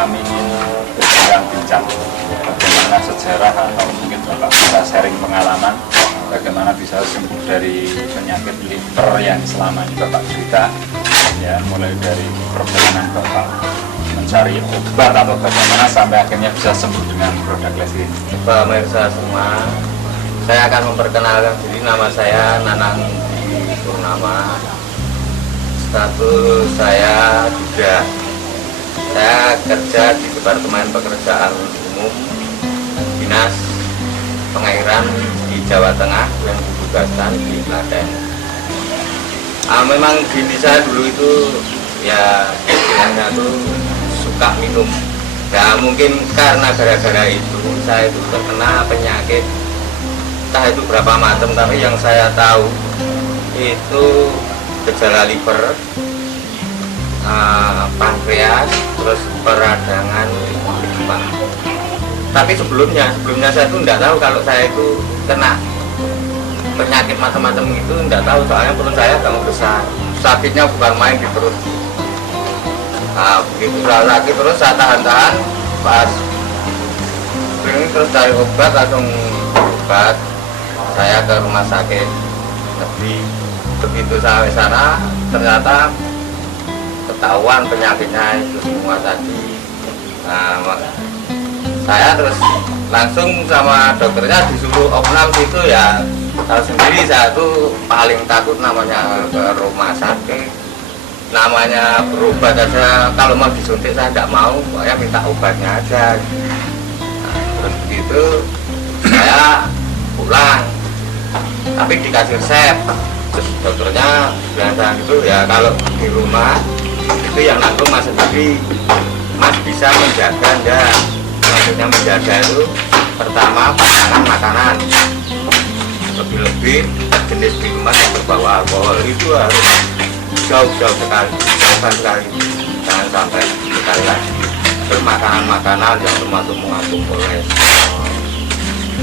kami ingin bincang-bincang bagaimana sejarah atau mungkin Bapak bisa sharing pengalaman bagaimana bisa sembuh dari penyakit liver yang selama ini Bapak cerita, ya, mulai dari perjalanan Bapak mencari obat atau bagaimana sampai akhirnya bisa sembuh dengan produk Leslie. Pak Mirsa semua, saya akan memperkenalkan diri. Nama saya Nanang Purnama. Status saya juga, saya kerja di Departemen Pekerjaan Umum Dinas Pengairan di Jawa Tengah yang ditugaskan di Klaten. Memang gini, saya dulu itu ya istilahnya tuh suka minum. Ya mungkin karena gara-gara itu saya itu terkena penyakit, entah itu berapa macam, tapi yang saya tahu itu gejala liver, pankreas, terus peradangan kehidupan. Tapi sebelumnya saya itu tidak tahu kalau saya itu kena penyakit macam-macam itu, tidak tahu, soalnya perut saya agak besar, sakitnya bukan main di perut. Begitu saya sakit terus saya tahan-tahan, pas ini terus cari obat, langsung obat saya ke rumah sakit negeri. Begitu sampai sana ternyata ketahuan penyakitnya itu semua tadi. Saya terus langsung sama dokternya disuruh opnam situ. Ya tahu sendiri, saya tuh paling takut namanya ke rumah sakit, namanya berobat aja. Kalau mau disuntik saya tidak mau, pokoknya minta obatnya aja. Terus begitu saya pulang, tapi dikasih resep. Terus dokternya bilang saya gitu, ya kalau di rumah itu yang nanggung Mas sendiri, Mas bisa menjaga enggak. Maksudnya menjaga itu pertama pasangan makanan, lebih-lebih jenis minuman yang berbau alkohol itu harus jauh-jauh sekali, jangan sampai sekali lagi. Terus makanan-makanan yang termasuk mengandung kolesterol,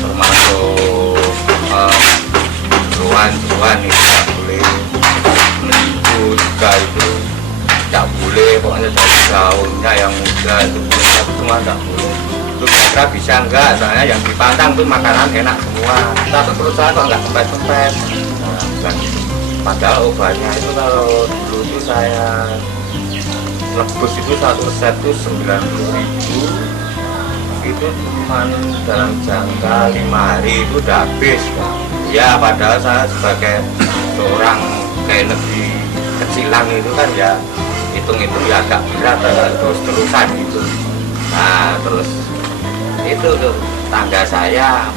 termasuk jeruan-jeruan itu tidak boleh, menipu juga itu tidak boleh, pokoknya dari daunnya yang muda itu semua tidak boleh. Itu kira-kira bisa enggak, soalnya yang dipantang tuh makanan enak semua, tapi perut saya kok nggak kempes-kempes. Padahal obatnya itu kalau dulu itu saya lebus itu satu resep itu 90.000, itu cuma dalam jangka 5 hari itu udah habis. Ya padahal saya sebagai seorang kayak negeri kecilan itu kan ya hitung-hitung ya agak berat terus-terusan gitu. Nah terus itu tuh tangga saya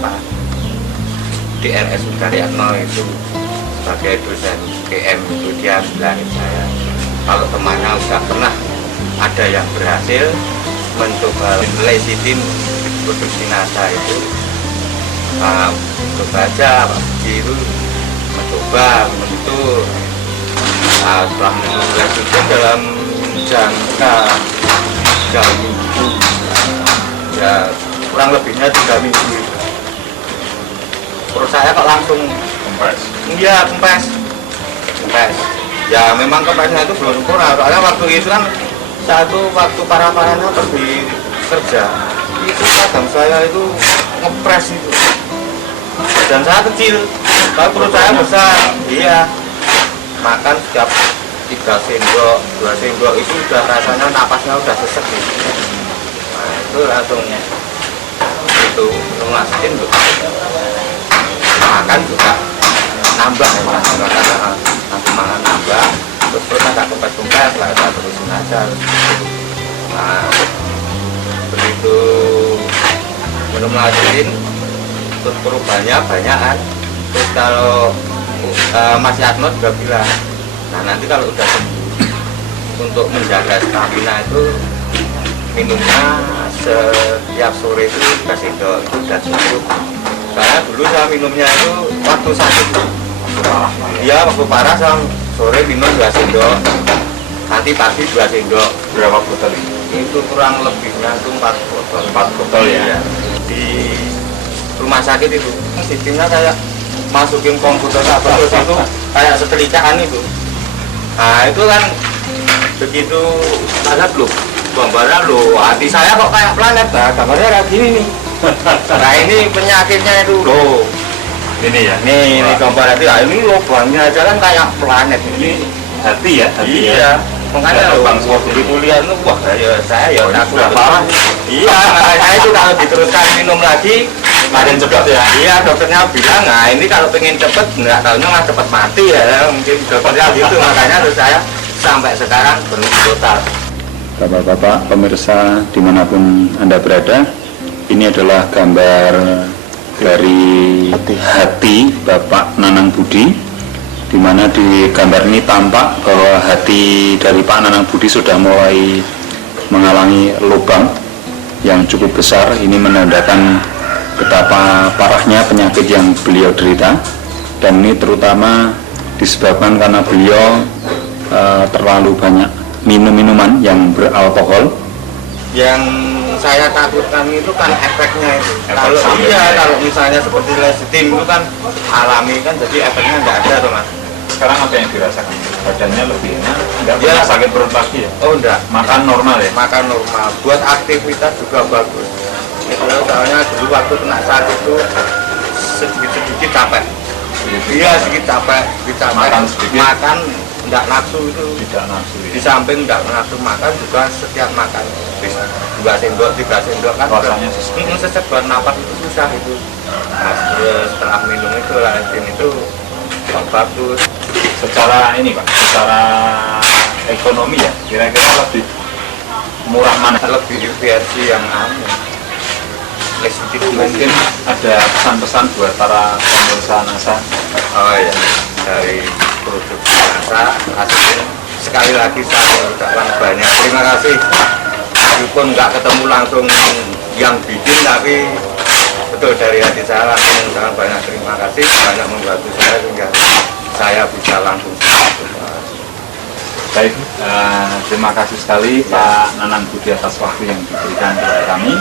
di RS Sudaryatno itu sebagai dosen PM itu dia bilangin saya kalau temannya udah pernah ada yang berhasil mencoba lecithin produksi NASA itu, coba aja Pak Budi itu mencoba itu. Setelah minum lecithin dalam jangka 3 minggu, ya kurang lebihnya 3 minggu itu perut saya kok langsung kempes. Iya kempes. Ya memang kempesnya itu belum sempurna, soalnya waktu itu kan waktu parah-parahnya pergi kerja itu kadang saya itu ngepres itu, dan saya kecil tapi perut saya besar. Iya, makan setiap 3 sendok 2 sendok itu udah rasanya napasnya udah sesek gitu. Nah itu langsung itu masukin tuh, makan juga nambah ya, makan nambah, terus perut agak kempes-kempes lah, saya terusin aja. Nah begitu minum lecithin terus perubahannya banyakan. Terus kalau Mas Yatno juga bilang, nah nanti kalau udah sembuh untuk menjaga stamina itu minumnya setiap sore itu 3 sendok itu udah cukup. Soalnya dulu saya minumnya itu waktu sakit, iya waktu parah saya sore minum 2 sendok, nanti pagi 2 sendok. Berapa botol ini? Itu kurang lebihnya itu 4 botol. 4 botol ya. Di rumah sakit itu sistemnya kayak masukin komputer terus itu kayak setricaan itu. Nah itu kan begitu saya belum gambarnya loh, hati saya kok kayak planet, nah gambarnya kayak gini nih. Nah ini penyakitnya itu loh. Ini ya. Ini gambar hati, nah, ini lubangnya aja kan kayak planet Ini hati ya. Hati iya. ya. Makanya Ada lubang lubang begitu lihat tuh, wah ya saya ya Oh, ini takut. sudah parah. Iya, makanya itu kalau diteruskan minum lagi Makin cepat ya. Iya, dokternya bilang, nah ini kalau pengen cepet, nggak tahunya nggak cepet mati ya, mungkin dokternya gitu, makanya terus saya sampai sekarang berhenti total. Bapak-bapak pemirsa dimanapun Anda berada, ini adalah gambar dari hati Bapak Nanang Budi, di mana di gambar ini tampak bahwa hati dari Pak Nanang Budi sudah mulai mengalami lubang yang cukup besar. Ini menandakan betapa parahnya penyakit yang beliau derita, dan ini terutama disebabkan karena beliau terlalu banyak minum minuman yang beralkohol. Yang saya takutkan itu kan efeknya itu. Efek Kalau sampingnya iya, ya. kalau misalnya seperti lesitin itu kan alami kan, jadi efeknya nggak ada tuh mas. Sekarang apa yang dirasakan? Badannya lebih enak, nggak Ya. pernah sakit perut lagi ya? Oh enggak, Makan normal ya? makan normal. Buat aktivitas juga bagus. Itu soalnya dulu waktu kena sakit itu sedikit capek. Iya sedikit capek, Makan sedikit. makan nggak nafsu itu. Tidak nafsu ya? Di samping nggak nafsu makan juga setiap makan bisa 2 sendok 3 sendok kan Rasanya sesek buat napas itu susah itu. Nah, setelah minum itu Laetin itu bagus. Secara ini Pak, secara ekonomi ya, kira-kira lebih murah mana? Lebih versi yang lesitin Mungkin ada pesan-pesan buat para pemirsa NASA. oh ya, dari produksi NASA hasilnya sekali lagi saya ucapkan banyak terima kasih, meskipun nggak ketemu langsung yang bikin, tapi betul dari hati saya langsung mengucapkan banyak terima kasih, banyak membantu saya sehingga saya bisa langsung Baik, terima kasih sekali Pak Nanang Budi atas waktu yang diberikan kepada kami.